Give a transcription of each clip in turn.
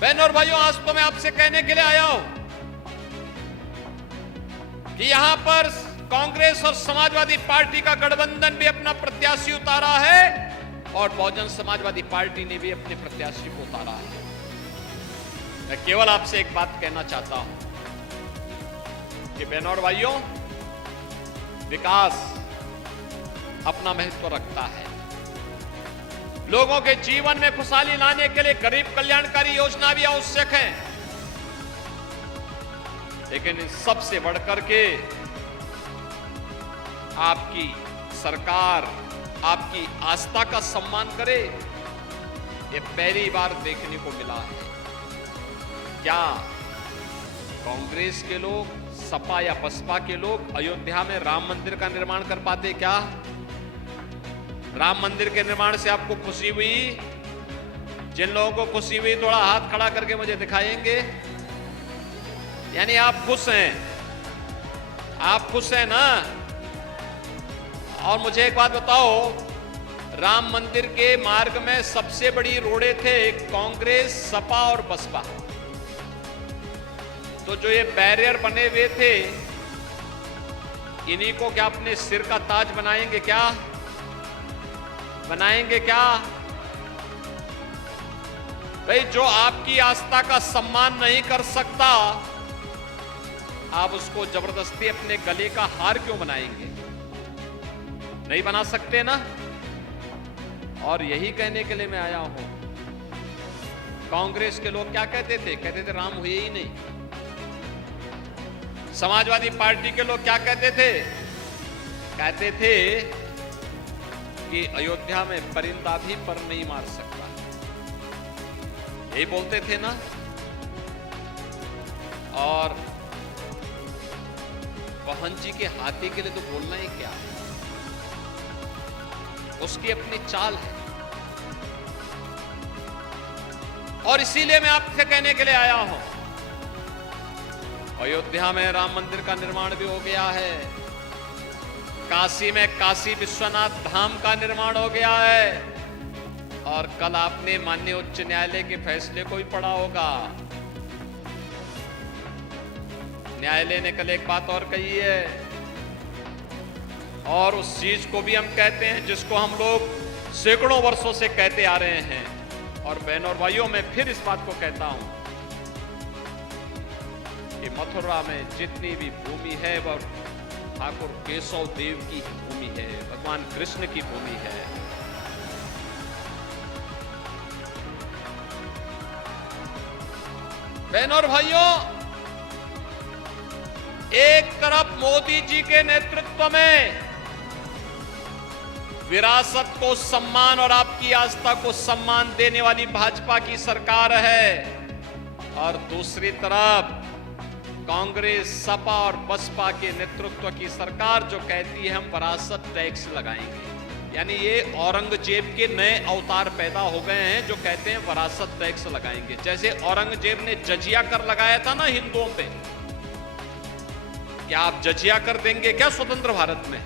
बहनों और भाइयों, आज तो मैं आपसे कहने के लिए आया हूं कि यहां पर कांग्रेस और समाजवादी पार्टी का गठबंधन भी अपना प्रत्याशी उतारा है और बहुजन समाजवादी पार्टी ने भी अपने प्रत्याशी को उतारा है। मैं केवल आपसे एक बात कहना चाहता हूं कि बहनों और भाइयों, विकास अपना महत्व रखता है। लोगों के जीवन में खुशहाली लाने के लिए गरीब कल्याणकारी योजना भी आवश्यक है, लेकिन सबसे बढ़कर के आपकी सरकार आपकी आस्था का सम्मान करे, ये पहली बार देखने को मिला है। क्या कांग्रेस के लोग, सपा या बसपा के लोग अयोध्या में राम मंदिर का निर्माण कर पाते? क्या राम मंदिर के निर्माण से आपको खुशी हुई? जिन लोगों को खुशी हुई थोड़ा हाथ खड़ा करके मुझे दिखाएंगे। यानी आप खुश हैं, आप खुश हैं ना? और मुझे एक बात बताओ, राम मंदिर के मार्ग में सबसे बड़ी रोड़े थे कांग्रेस, सपा और बसपा। तो जो ये बैरियर बने हुए थे, इन्हीं को क्या अपने सिर का ताज बनाएंगे? क्या बनाएंगे? क्या भाई, जो आपकी आस्था का सम्मान नहीं कर सकता, आप उसको जबरदस्ती अपने गले का हार क्यों बनाएंगे? नहीं बना सकते ना? और यही कहने के लिए मैं आया हूं। कांग्रेस के लोग क्या कहते थे? कहते थे राम हुए ही नहीं। समाजवादी पार्टी के लोग क्या कहते थे? कहते थे कि अयोध्या में परिंदा भी पर नहीं मार सकता। यही बोलते थे ना? और पवन जी के हाथी के लिए तो बोलना ही क्या, उसकी अपनी चाल है। और इसीलिए मैं आपसे कहने के लिए आया हूं, अयोध्या में राम मंदिर का निर्माण भी हो गया है, काशी में काशी विश्वनाथ धाम का निर्माण हो गया है, और कल आपने माननीय उच्च न्यायालय के फैसले को भी पढ़ा होगा। न्यायालय ने कल एक बात और कही है, और उस चीज को भी हम कहते हैं जिसको हम लोग सैकड़ों वर्षों से कहते आ रहे हैं। और बहनों और भाइयों, मैं फिर इस बात को कहता हूं कि मथुरा में जितनी भी भूमि है वह ठाकुर केशव देव की भूमि है, भगवान कृष्ण की भूमि है। बहनों और भाइयों, एक तरफ मोदी जी के नेतृत्व में विरासत को सम्मान और आपकी आस्था को सम्मान देने वाली भाजपा की सरकार है, और दूसरी तरफ कांग्रेस, सपा और बसपा के नेतृत्व की सरकार जो कहती है हम विरासत टैक्स लगाएंगे। यानी ये औरंगजेब के नए अवतार पैदा हो गए हैं जो कहते हैं विरासत टैक्स लगाएंगे। जैसे औरंगजेब ने जजिया कर लगाया था ना हिंदुओं पे, क्या आप जजिया कर देंगे क्या स्वतंत्र भारत में?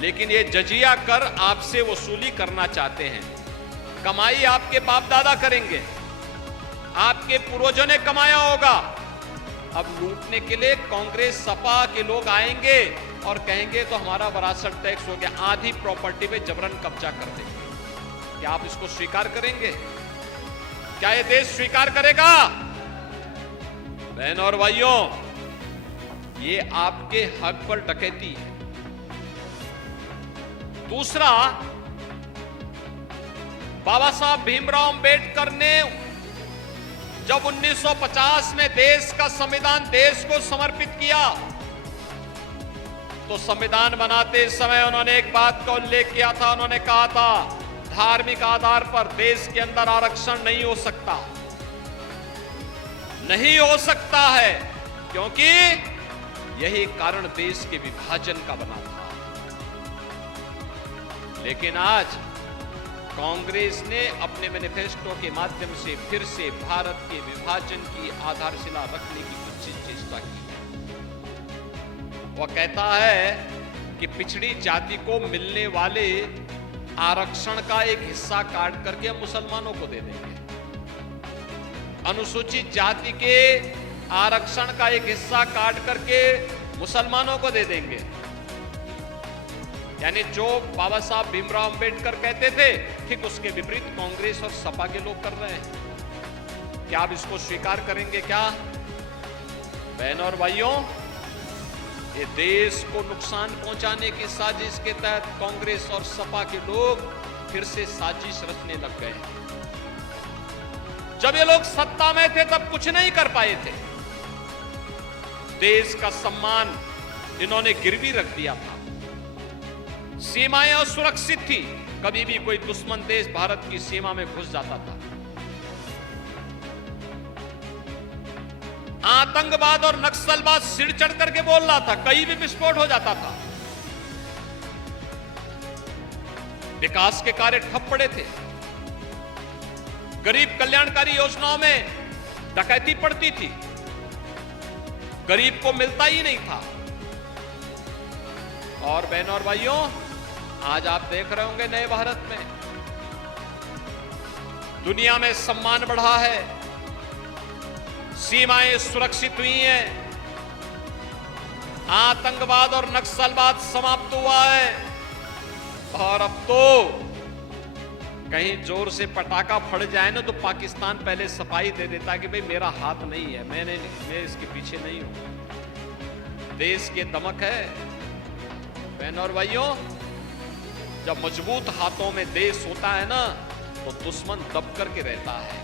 लेकिन ये जजिया कर आपसे वसूली करना चाहते हैं। कमाई आपके बाप दादा करेंगे, आपके पूर्वजों ने कमाया होगा। अब लूटने के लिए कांग्रेस, सपा के लोग आएंगे और कहेंगे तो हमारा विरासत टैक्स हो गया, आधी प्रॉपर्टी पे जबरन कब्जा कर देंगे। क्या आप इसको स्वीकार करेंगे? क्या ये देश स्वीकार करेगा? बहनों और भाइयों, ये आपके हक पर डकैती है। दूसरा, बाबा साहब भीमराव अंबेडकर ने जब 1950 में देश का संविधान देश को समर्पित किया, तो संविधान बनाते समय उन्होंने एक बात का उल्लेख किया था। उन्होंने कहा था धार्मिक आधार पर देश के अंदर आरक्षण नहीं हो सकता, नहीं हो सकता है, क्योंकि यही कारण देश के विभाजन का बना था। लेकिन आज कांग्रेस ने अपने मैनिफेस्टो के माध्यम से फिर से भारत के विभाजन की आधारशिला रखने की कुछ चेष्टा की। वह कहता है कि पिछड़ी जाति को मिलने वाले आरक्षण का एक हिस्सा काट करके हम मुसलमानों को दे देंगे। अनुसूचित जाति के आरक्षण का एक हिस्सा काट करके मुसलमानों को दे देंगे। यानी जो बाबा साहब भीमराव अंबेडकर कहते थे, ठीक उसके विपरीत कांग्रेस और सपा के लोग कर रहे हैं। क्या आप इसको स्वीकार करेंगे क्या? बहनों और भाइयों, ये देश को नुकसान पहुंचाने की साजिश के तहत कांग्रेस और सपा के लोग फिर से साजिश रचने लग गए। जब ये लोग सत्ता में थे तब कुछ नहीं कर पाए थे। देश का सम्मान इन्होंने गिरवी रख दिया था। सीमाएं असुरक्षित थी, कभी भी कोई दुश्मन देश भारत की सीमा में घुस जाता था। आतंकवाद और नक्सलवाद सिर चढ़ करके बोल रहा था, कहीं भी विस्फोट हो जाता था। विकास के कार्य ठप पड़े थे। गरीब कल्याणकारी योजनाओं में डकैती पड़ती थी, गरीब को मिलता ही नहीं था। और बहनों और भाइयों, आज आप देख रहे होंगे नए भारत में दुनिया में सम्मान बढ़ा है, सीमाएं सुरक्षित हुई हैं, आतंकवाद और नक्सलवाद समाप्त हुआ है। और अब तो कहीं जोर से पटाखा फट जाए ना तो पाकिस्तान पहले सफाई दे देता कि भाई मेरा हाथ नहीं है, मैं इसके पीछे नहीं हूं। देश के दमक है। बहनों और भाइयों, जब मजबूत हाथों में देश होता है ना तो दुश्मन दब करके रहता है।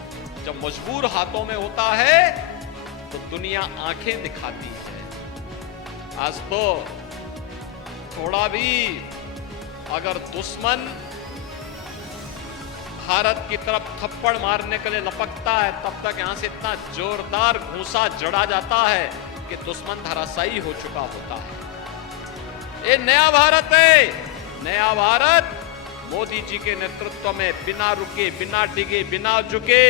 जब मजबूर हाथों में होता है तो दुनिया आंखें दिखाती है। आज तो थोड़ा भी अगर दुश्मन भारत की तरफ थप्पड़ मारने के लिए लपकता है, तब तक यहां से इतना जोरदार घूंसा जड़ा जाता है कि दुश्मन धराशायी हो चुका होता है। ये नया भारत है। नया भारत मोदी जी के नेतृत्व में बिना रुके, बिना डिगे, बिना झुके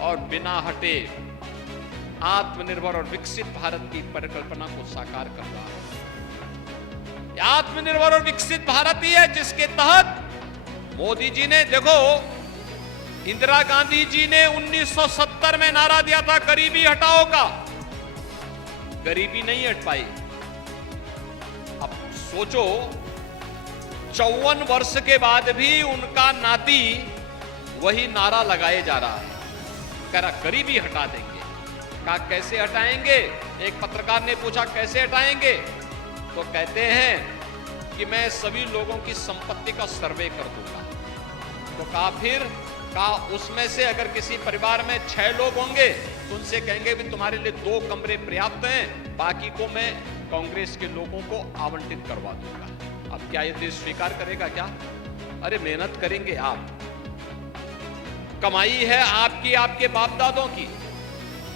और बिना हटे आत्मनिर्भर और विकसित भारत की परिकल्पना को साकार कर रहा है। आत्मनिर्भर और विकसित भारत ही है जिसके तहत मोदी जी ने, देखो इंदिरा गांधी जी ने 1970 में नारा दिया था गरीबी हटाओ का, गरीबी नहीं हट पाई। अब सोचो 54 वर्ष के बाद भी उनका नाती वही नारा लगाए जा रहा है, कह रहा गरीबी हटा देंगे। कहा कैसे हटाएंगे? एक पत्रकार ने पूछा कैसे हटाएंगे, तो कहते हैं कि मैं सभी लोगों की संपत्ति का सर्वे कर दूंगा। तो कहा उसमें से अगर किसी परिवार में 6 लोग होंगे तो उनसे कहेंगे भी तुम्हारे लिए 2 कमरे पर्याप्त हैं, बाकी को मैं कांग्रेस के लोगों को आवंटित करवा दूंगा। अब क्या ये देश स्वीकार करेगा क्या? अरे मेहनत करेंगे आप, कमाई है आपकी, आपके बाप दादों की,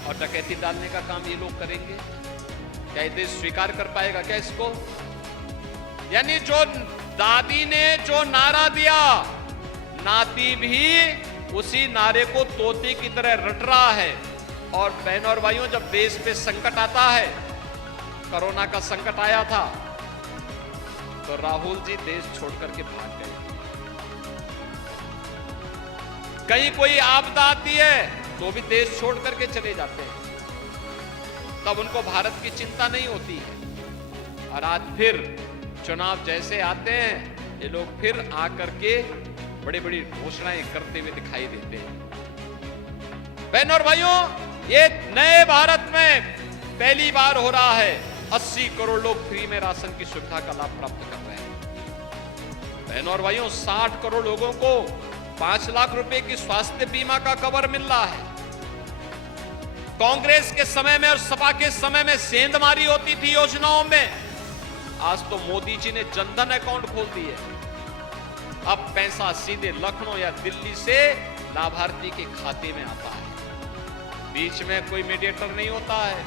और डकैती डालने का काम ये लोग करेंगे। क्या ये देश स्वीकार कर पाएगा क्या इसको? यानी जो दादी ने जो नारा दिया, नाती भी उसी नारे को तोते की तरह रट रहा है। और बहनों और भाइयों, जब देश पे संकट आता है, कोरोना का संकट आया था, तो राहुल जी देश छोड़ करके भाग गए। कहीं कोई आपदा आती है तो भी देश छोड़ करके चले जाते हैं, तब उनको भारत की चिंता नहीं होती है। और आज फिर चुनाव जैसे आते हैं, ये लोग फिर आकर के बड़ी बड़ी घोषणाएं करते हुए दिखाई देते हैं। बहनों और भाइयों, ये नए भारत में पहली बार हो रहा है 80 करोड़ लोग फ्री में राशन की सुविधा का लाभ प्राप्त कर रहे हैं। बहनों और भाइयों, 60 करोड़ लोगों को 5 लाख रुपए की स्वास्थ्य बीमा का कवर मिल रहा है। कांग्रेस के समय में और सपा के समय में सेंधमारी होती थी योजनाओं में, आज तो मोदी जी ने जनधन अकाउंट खोल दिए। अब पैसा सीधे लखनऊ या दिल्ली से लाभार्थी के खाते में आता है, बीच में कोई मीडिएटर नहीं होता है।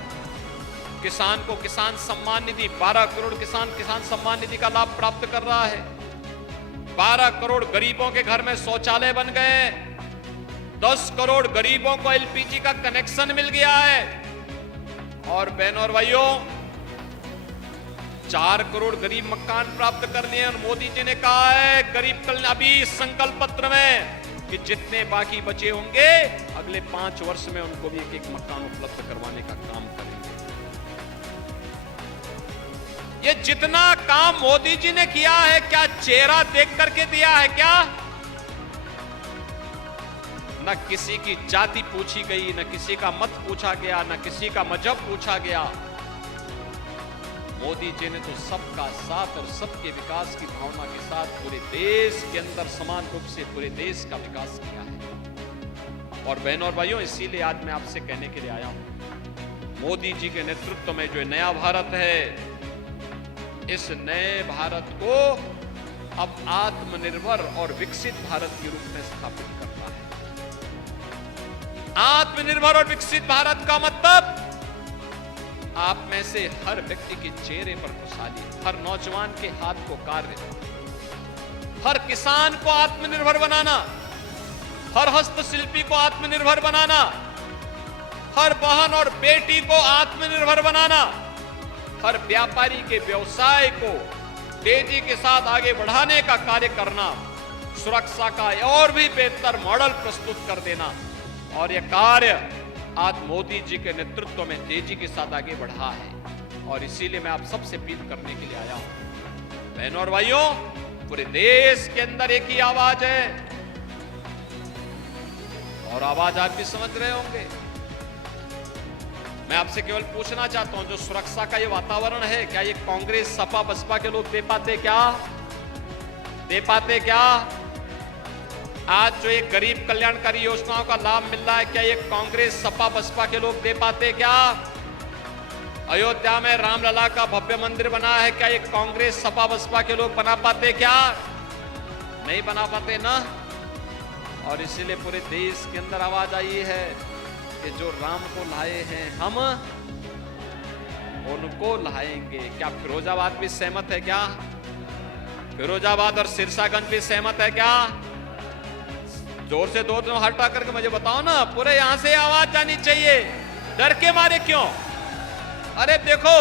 किसान को किसान सम्मान निधि, 12 करोड़ किसान सम्मान निधि का लाभ प्राप्त कर रहा है। 12 करोड़ गरीबों के घर में शौचालय बन गए। 10 करोड़ गरीबों को एलपीजी का कनेक्शन मिल गया है। और बहनों और भाइयों, 4 करोड़ गरीब मकान प्राप्त कर लिए। और मोदी जी ने कहा है गरीब कल्याण, अभी संकल्प पत्र में कि जितने बाकी बचे होंगे अगले 5 वर्ष में उनको भी एक मकान उपलब्ध करवाने का काम करेंगे। ये जितना काम मोदी जी ने किया है, क्या चेहरा देख करके दिया है क्या? न किसी की जाति पूछी गई, न किसी का मत पूछा गया, न किसी का मजहब पूछा गया। मोदी जी ने तो सबका साथ और सबके विकास की भावना के साथ पूरे देश के अंदर समान रूप से पूरे देश का विकास किया है। और बहनों और भाइयों, इसीलिए आज मैं आपसे कहने के लिए आया हूं, मोदी जी के नेतृत्व में जो नया भारत है, इस नए भारत को अब आत्मनिर्भर और विकसित भारत के रूप में स्थापित करना है। आत्मनिर्भर और विकसित भारत का मतलब आप में से हर व्यक्ति के चेहरे पर खुशहाली, हर नौजवान के हाथ को कार्य, हर किसान को आत्मनिर्भर बनाना, हर हस्तशिल्पी को आत्मनिर्भर बनाना, हर बहन और बेटी को आत्मनिर्भर बनाना, हर व्यापारी के व्यवसाय को तेजी के साथ आगे बढ़ाने का कार्य करना, सुरक्षा का और भी बेहतर मॉडल प्रस्तुत कर देना। और यह कार्य आज मोदी जी के नेतृत्व में तेजी के साथ आगे बढ़ा है। और इसीलिए मैं आप सबसे अपील करने के लिए आया हूं, बहनों और भाइयों, पूरे देश के अंदर एक ही आवाज है, और आवाज आप भी समझ रहे होंगे। मैं आपसे केवल पूछना चाहता हूं, जो सुरक्षा का ये वातावरण है, क्या ये कांग्रेस सपा बसपा के लोग दे पाते क्या? दे पाते क्या? आज जो एक गरीब कल्याणकारी योजनाओं का लाभ मिल रहा है, क्या ये कांग्रेस सपा बसपा के लोग दे पाते क्या? अयोध्या में रामलला का भव्य मंदिर बना है, क्या ये कांग्रेस सपा बसपा के लोग बना पाते क्या? नहीं बना पाते ना। और इसीलिए पूरे देश के अंदर आवाज आई है कि जो राम को लाए हैं हम उनको लाएंगे। क्या फिरोजाबाद भी सहमत है क्या? फिरोजाबाद और सिरसागंज भी सहमत है क्या? जोर से दो हटा करके मुझे बताओ ना, पूरे यहां से आवाज जानी चाहिए। डर के मारे क्यों? अरे देखो,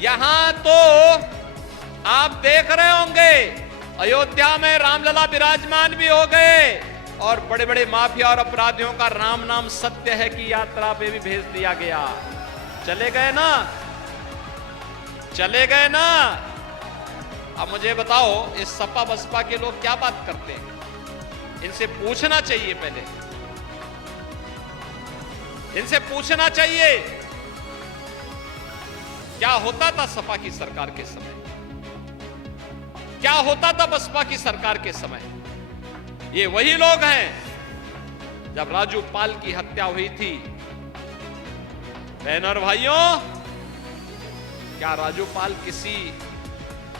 यहां तो आप देख रहे होंगे, अयोध्या में रामलला विराजमान भी हो गए, और बड़े बड़े माफिया और अपराधियों का राम नाम सत्य है की यात्रा पे भी भेज दिया गया। चले गए ना, चले गए ना। अब मुझे बताओ, इस सपा बसपा के लोग क्या बात करते हैं? इनसे पूछना चाहिए, पहले इनसे पूछना चाहिए क्या होता था सपा की सरकार के समय, क्या होता था बसपा की सरकार के समय। ये वही लोग हैं जब राजू पाल की हत्या हुई थी। बहनों और भाइयों, क्या राजू पाल किसी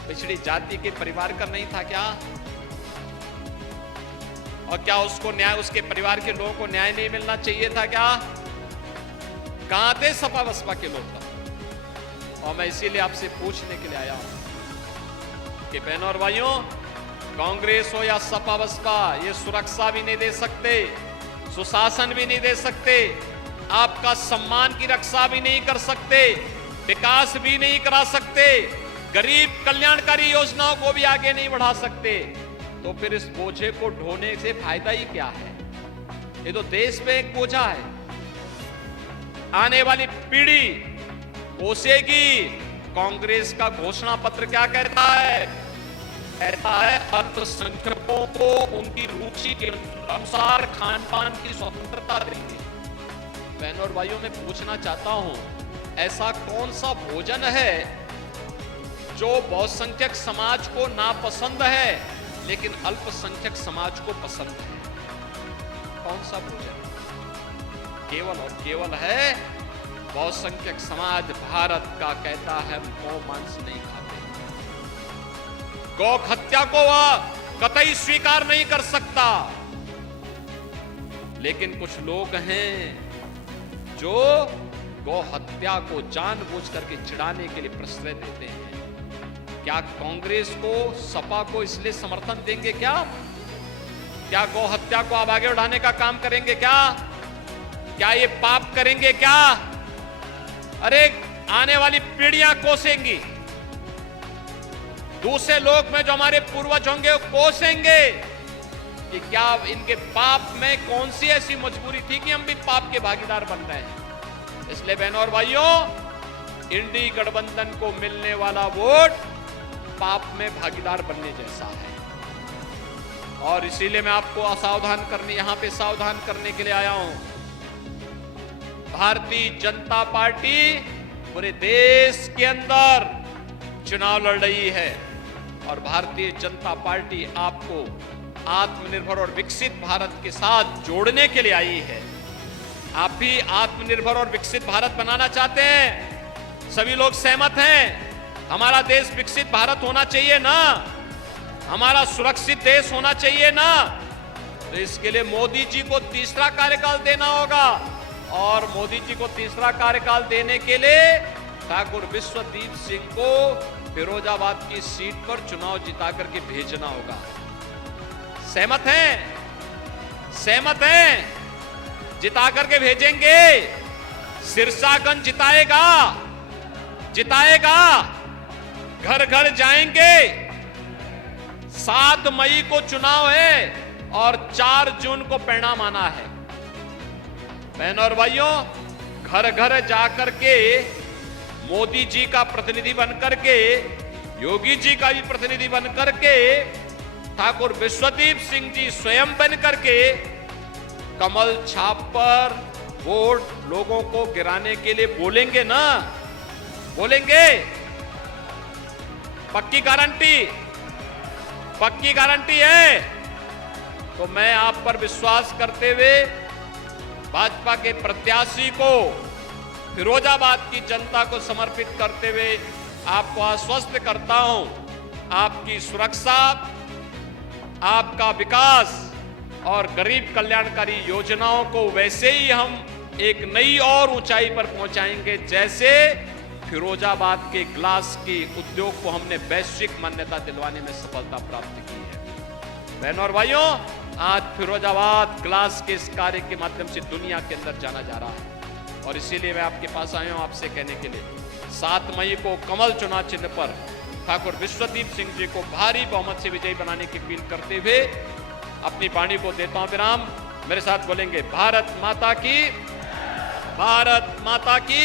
पिछड़ी जाति के परिवार का नहीं था क्या? और क्या उसको न्याय, उसके परिवार के लोगों को न्याय नहीं मिलना चाहिए था क्या? कहां थे सपा बसपा के लोग तब? और मैं इसीलिए आपसे पूछने के लिए आया हूं कि बहनों और भाइयों, कांग्रेस हो या सपा बसपा, ये सुरक्षा भी नहीं दे सकते, सुशासन भी नहीं दे सकते, आपका सम्मान की रक्षा भी नहीं कर सकते, विकास भी नहीं करा सकते, गरीब कल्याणकारी योजनाओं को भी आगे नहीं बढ़ा सकते। तो फिर इस बोझे को ढोने से फायदा ही क्या है? ये तो देश पे एक बोझा है। आने वाली पीढ़ी कोसेगी। कांग्रेस का घोषणा पत्र क्या कहता है? कहता है अल्पसंख्यकों को उनकी रुचि के अनुसार खान पान की स्वतंत्रता देंगे। बहनों और भाइयों, मैं पूछना चाहता हूं, ऐसा कौन सा भोजन है जो बहुसंख्यक समाज को नापसंद है लेकिन अल्पसंख्यक समाज को पसंद है? कौन सा भोजन? केवल और केवल है बहुसंख्यक समाज भारत का कहता है गौ मांस नहीं खाते, गौ हत्या को वह कतई स्वीकार नहीं कर सकता। लेकिन कुछ लोग हैं जो गौ हत्या को जानबूझ करके चिढ़ाने के लिए प्रश्रय देते हैं। क्या कांग्रेस को, सपा को इसलिए समर्थन देंगे क्या? क्या गौ हत्या को आप आगे बढ़ाने का काम करेंगे क्या? क्या ये पाप करेंगे क्या? अरे आने वाली पीढ़ियां कोसेंगी, दूसरे लोग में जो हमारे पूर्वज होंगे वो कोसेंगे। कि क्या इनके पाप में कौन सी ऐसी मजबूरी थी कि हम भी पाप के भागीदार बन रहे हैं। इसलिए बहनों और भाइयों, इंडी गठबंधन को मिलने वाला वोट पाप में भागीदार बनने जैसा है। और इसीलिए मैं आपको यहां पे सावधान करने के लिए आया हूं। भारतीय जनता पार्टी पूरे देश के अंदर चुनाव लड़ रही है और भारतीय जनता पार्टी आपको आत्मनिर्भर और विकसित भारत के साथ जोड़ने के लिए आई है। आप भी आत्मनिर्भर और विकसित भारत बनाना चाहते हैं, सभी लोग सहमत हैं। हमारा देश विकसित भारत होना चाहिए ना, हमारा सुरक्षित देश होना चाहिए ना। तो इसके लिए मोदी जी को तीसरा कार्यकाल देना होगा और मोदी जी को तीसरा कार्यकाल देने के लिए ठाकुर विश्वदीप सिंह को फिरोजाबाद की सीट पर चुनाव जिता करके भेजना होगा। सहमत हैं? सहमत हैं? जिता करके भेजेंगे। सिरसागंज जिताएगा, जिताएगा। घर घर जाएंगे। 7 मई को चुनाव है और 4 जून को परिणाम आना है। बहनों और भाइयों, घर घर जाकर के मोदी जी का प्रतिनिधि बनकर के, योगी जी का भी प्रतिनिधि बनकर के, ठाकुर विश्वदीप सिंह जी स्वयं बनकर के कमल छाप पर वोट लोगों को गिराने के लिए बोलेंगे ना, बोलेंगे। पक्की गारंटी, पक्की गारंटी है। तो मैं आप पर विश्वास करते हुए भाजपा के प्रत्याशी को फिरोजाबाद की जनता को समर्पित करते हुए आपको आश्वस्त करता हूं, आपकी सुरक्षा, आपका विकास और गरीब कल्याणकारी योजनाओं को वैसे ही हम एक नई और ऊंचाई पर पहुंचाएंगे जैसे फिरोजाबाद के ग्लास के उद्योग को हमने वैश्विक मान्यता दिलवाने में सफलता प्राप्त की है। बहनों और भाइयों, आज फिरोजाबाद ग्लास के इस कार्य के माध्यम से दुनिया के अंदर जाना जा रहा है और इसीलिए मैं आपके पास आया हूं आपसे कहने के लिए 7 मई को कमल चुनाव चिन्ह पर ठाकुर विश्वदीप सिंह जी को भारी बहुमत से विजयी बनाने की अपील करते हुए अपनी वाणी को देता हूं विराम। मेरे साथ बोलेंगे भारत माता की, भारत माता की।